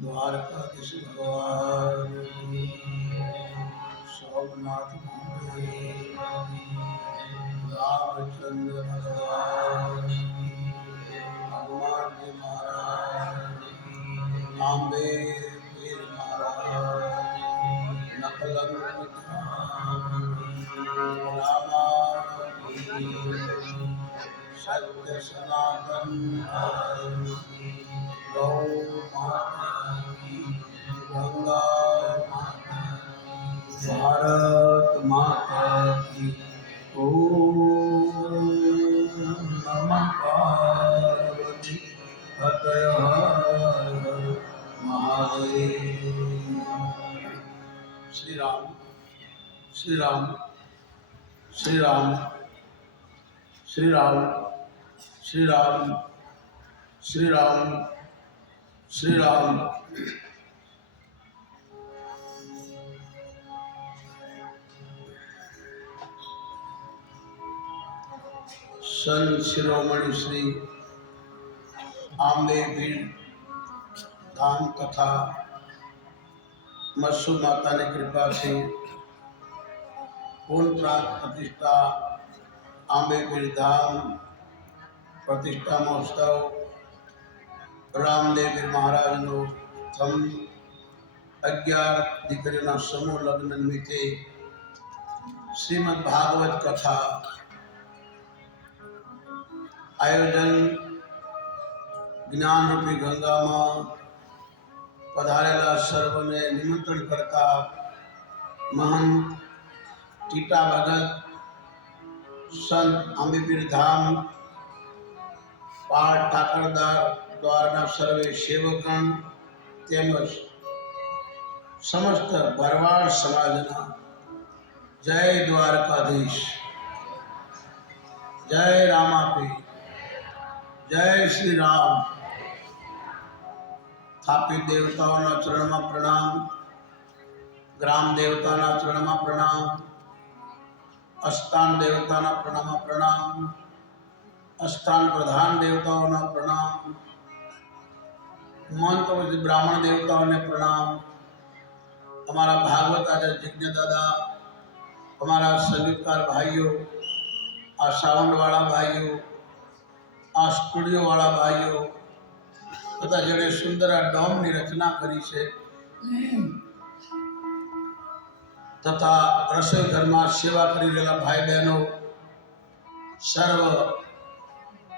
द्वारकाधीश भगवान सोमनाथ रामचंद्र भगवान हनुमान जी महाराज आंबे वीर महाराज नकलंक रामा सत्य सनातन गौ माता की गंगा माता भारत माता की ओम नमः पार्वती हर महादेव। श्री राम श्री राम श्री राम श्री राम श्री राम श्री राम श्री राम। संत शिरोमणि श्री आंबे भीड़ धाम तथा मत्सु माता ने कृपा से पूर्ण प्राप्त प्रतिष्ठा आंबे भीड़ धाम प्रतिष्ठा महोत्सव रामदेव महाराज नो थम 11 દીકરીના સમૂહ લગ્ન નિમિત્તે શ્રીમદ ભાગવત કથા આયોજન જ્ઞાન રૂપી ગંગામાં પધારેલા સર્વને નિમંત્રણ કરતા મહંત ટીટા ભગત સંત આંબેપીર ધામ પાળ ઠાકરદાર द्वारा सर्वे सेवकगण तेमज समस्त भरवाड़ समाजना जय द्वारकाधीश जय रामापी जय श्री राम। स्थापित देवताओं चरण में प्रणाम ग्राम देवता चरण में प्रणाम अस्थान देवता प्रणाम प्रणाम अस्थान प्रधान देवताओं प्रणाम महंत ब्राह्मण देवताओं ने प्रणाम हमारा भागवत आचार्य जिज्ञ दादा हमारा संगीतकार भाइयों आ साउंड वाला भाइयों आ स्टूडियो वाला भाइयों तथा जेने सुंदर आ डोम की रचना करी से तथा रसोई घर में सेवा करी रहेला भाई बहनों सर्व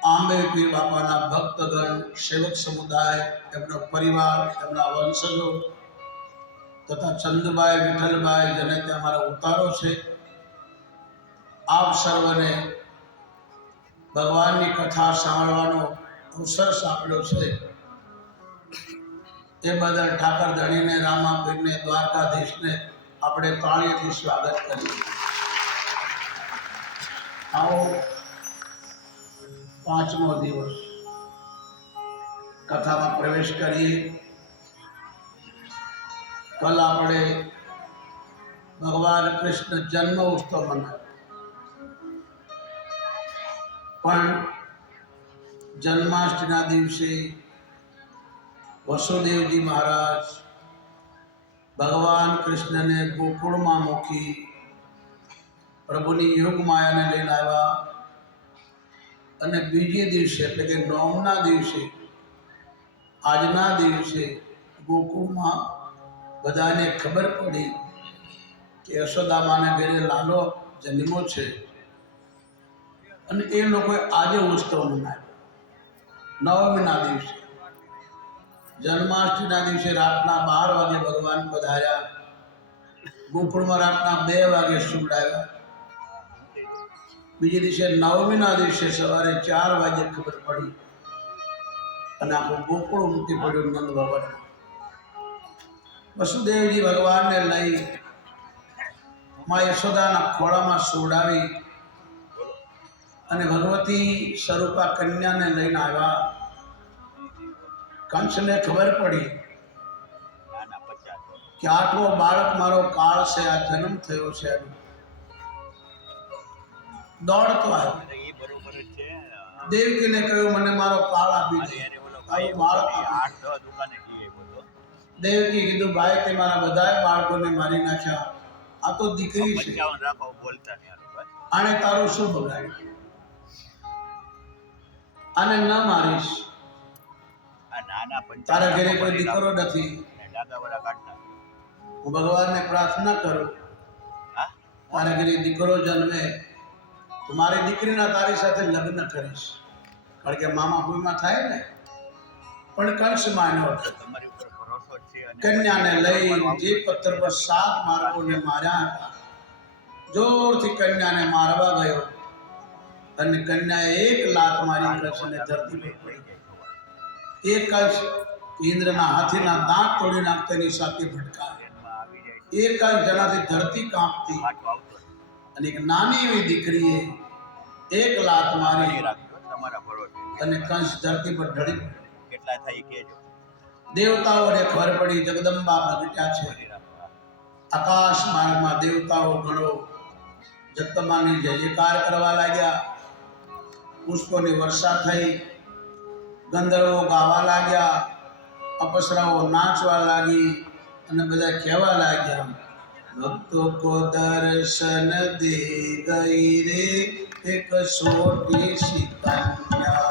आंबेपीर बापाना भक्तगण सेवक समुदाय एमनो परिवार एमना वंशजों तथा चंदुभाई विठलभाई जने ते अमारा उतारो छे आप सर्वने भगवान की कथा सांभळवानो अवसर सांपड्यो छे ए बदल ठाकर धणी ने रामापीर ने द्वारकाधीश ने अपने ताळीओथी स्वागत करिए। आओ પાંચમો દિવસ કથામાં પ્રવેશ કરીએ। કલ આપણે ભગવાન કૃષ્ણ જન્મ ઉત્સવ મનાવ્યો, પણ જન્માષ્ટમીના દિવસે વસુદેવજી મહારાજ ભગવાન કૃષ્ણને ગોકુળમાં મૂકી પ્રભુની યોગ માયાને લઈને આવ્યા અને બીજે દિવસે એટલે કે નવમના દિવસે આજના દિવસે ગોકુળમાં બધાને ખબર પડી કે યશોદામાના ઘરે લાલો જન્મ્યો છે અને એ લોકોએ આજે ઉત્સવ મનાવ્યો। નવમીના દિવસે જન્માષ્ટમીના દિવસે રાતના 12 વાગે ભગવાન પધાર્યા, ગોકુળમાં રાતના 2 વાગે સુવડાવ્યા। બીજે દિવસે નવમીના દિવસે સવારે 4 વાગે ખબર પડી અને આખું ગોકુળ ઉમટી પડ્યું નંદ ભવન। વસુદેવજી ભગવાનને લઈ મા યશોદાના ખોળામાં સુવડાવી અને ભગવતી સ્વરૂપા કન્યાને લઈને આવ્યા। કંસને ખબર પડી કે આટલો બાળક મારો કાળ છે, આ જન્મ થયો છે, દોડતો આવ્યો। દેવકીને કહ્યું મને મારો કાળ આપી દે, આવું બાળક દેવકી કીધું ભાઈ તે મારા બધા બાળકોને મારી નાખ્યા, આ તો દીકરી છે, આને તારું શું બગાડ્યું, આને ન મારીશ, તારા ઘરે કોઈ દીકરો નથી, હું ભગવાનને પ્રાર્થના કરું તારા ઘરે દીકરો જન્મે તો મારી દીકરીના તારી સાથે લગ્ન કરીશ, કારણ કે મામા ભૂઈમાં થાય ને। પણ કંસ માન્યો, કન્યાને લઈ જે પથ્થર પર 7 બાળકોને માર્યા હતા, જોરથી કન્યાને મારવા ગયો અને કન્યાએ એક લાત મારી કંસને ધરતી પર પડી ગઈ। એક કંસ ઇન્દ્રના હાથીના દાંત તોડી નાખતાની સાથે ભટકાવે, એક કંસ જેનાથી ધરતી કાંપતી અને એક નાની એવી દીકરીએ એક લાત મારી અને કંસ ધરતી પર ઢળી પડ્યો। દેવતાઓને ખબર પડી જગદંબા પ્રગટ્યા છે। આકાશ માર્ગમાં દેવતાઓ ગણો જગદંબાની જય જયકાર કરવા લાગ્યા, પુષ્પોની વર્ષા થઈ, ગંધર્વો ગાવા લાગ્યા, અપ્સરાઓ નાચવા લાગી અને બધા કહેવા લાગ્યા ભક્તો કો દર્શન દે ગઈ રે એક છોટી સી કન્યા।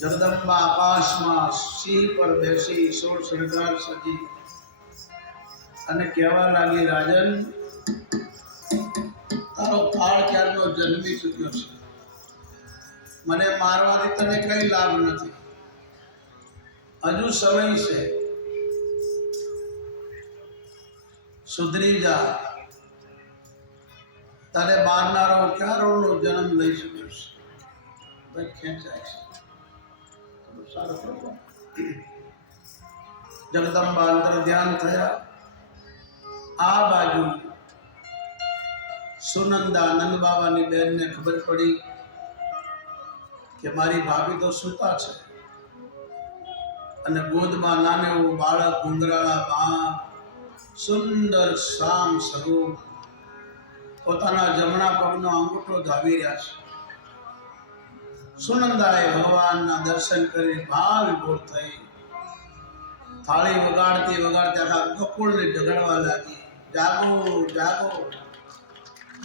जगदम्बा आकाश में सिंह पर बेसी सोल श्रृंगार सजी अने कहवा लगी राजन तारो काल क्यारनो जन्मी चुक्यो छे मने मारवाथी तने कई लाभ नथी हजू समय से सुधरी जा तारे मारनारो क्यारो नो जन्म लई शक्यो छे भाई खेंचाय छे जगदम्बा अंतर ध्यान थया आ बाजू सुनंदा नंद बाबा नी बेन ने खबर पड़ी कि मारी भाभी तो सुता छे अने गोद में नाने वो बाळक घुंघराळा बा सुंदर शाम स्वरूप पोताना जमणा पगनो अंगूठो धावी रह्या छे। सुनंदाए भगवान ना दर्शन करी भाव विभोर थई थाली वगाड़ती वगाड़ती आखा गोकुल ने ढगड़वा लागी जागो जागो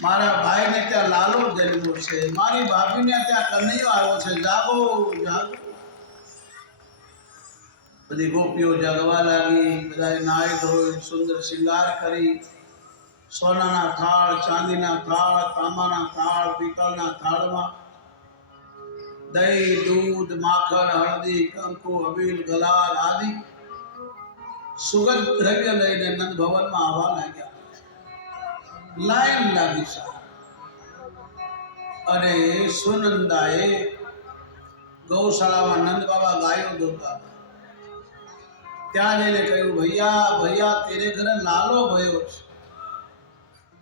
મારા ભાઈને ત્યાં લાલો જન્મ્યો છે, મારી ભાભીને ત્યાં કનૈયો આવ્યો છે, જાગો જાગો. બધી ગોપીઓ જાગવા લાગી. બધાએ નાહી ધોઈ સુંદર શિંગાર કરી, સોનાના થાળ, ચાંદીના થાળ, તાંબાના થાળ, પિત્તળના થાળમાં દહીં, દૂધ, માખણ, હળદી, કંકુ, અબીલ, ગલાલ આદિ સુગંધ દ્રવ્ય લઈને નંદ ભવનમાં આવવા લાગ્યા. લાઈન લાગી છે. અને સુનંદાએ ગૌશાળામાં નંદ બાબા ગાયો દોતા હતા. ત્યાં જઈને કહ્યું, ભૈયા ભૈયા તેરે ઘરે લાલો ભયો છે.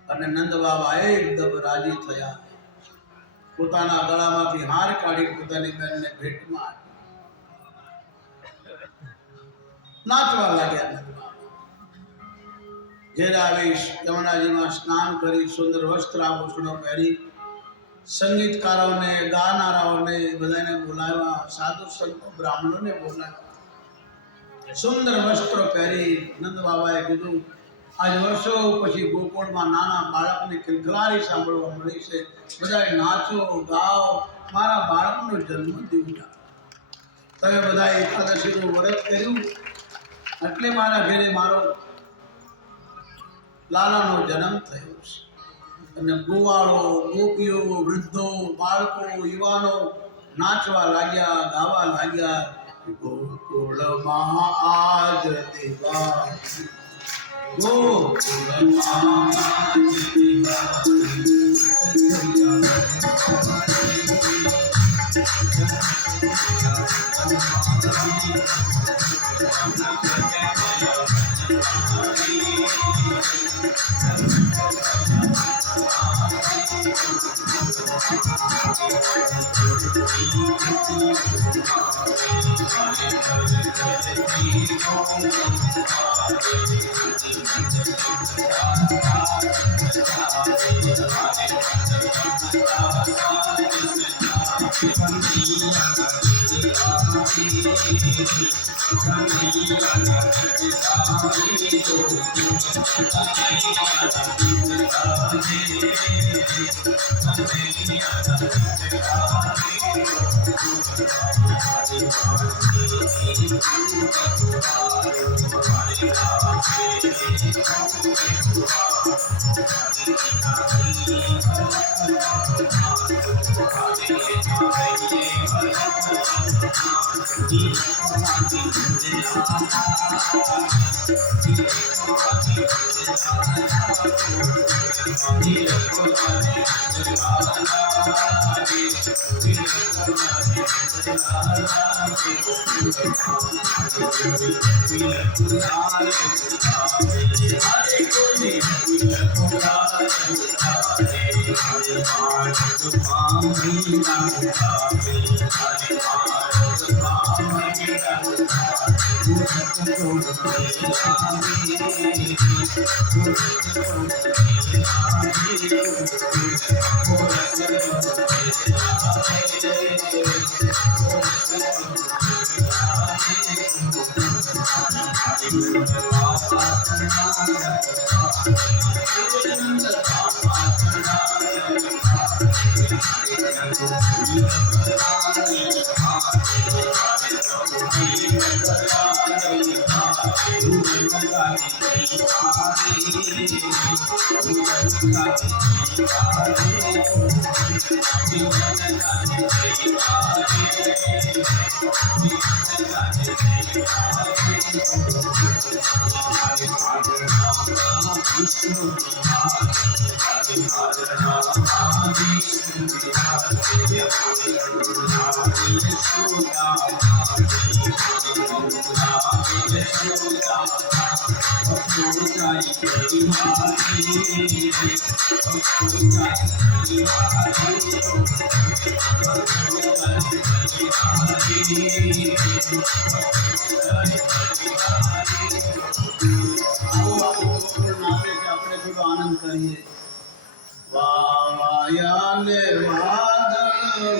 અને નંદ બાબા એકદમ રાજી થયા. પોતાના ગળામાંથી હાર કાઢી પોતાની બહેનને ભેટમાં નાચવા લાગ્યા. નંદ બાબા ઘેર આવી યમુનાજીમાં સ્નાન કરી, સુંદર વસ્ત્ર આભૂષણો પહેરી, સંગીતકારોને, ગાનારાઓને બધાને બોલાવ્યા, સાધુ સંતો બ્રાહ્મણોને બોલાવ્યા. સુંદર વસ્ત્રો પહેરી નંદ બાબાએ કીધું, આજ વર્ષો પછી ગોકુળમાં નાના બાળકની કિલકલારી સાંભળવા મળી છે. બધાએ નાચો ગાઓ, મારા બાળકનો જન્મદિવસ. તમે બધા એકાદશીનું વ્રત કર્યું એટલે મારા ઘરે મારો લાલાનો જન્મ થયો છે. અને ગોવાળો, ગોપીઓ, વૃદ્ધો, બાળકો, યુવાનો નાચવા લાગ્યા, ગાવા લાગ્યા. ગોકુળમાં આજ દિવાળી, ગોકુળમાં આજ આનંદ કરીએ. વાહ વાહ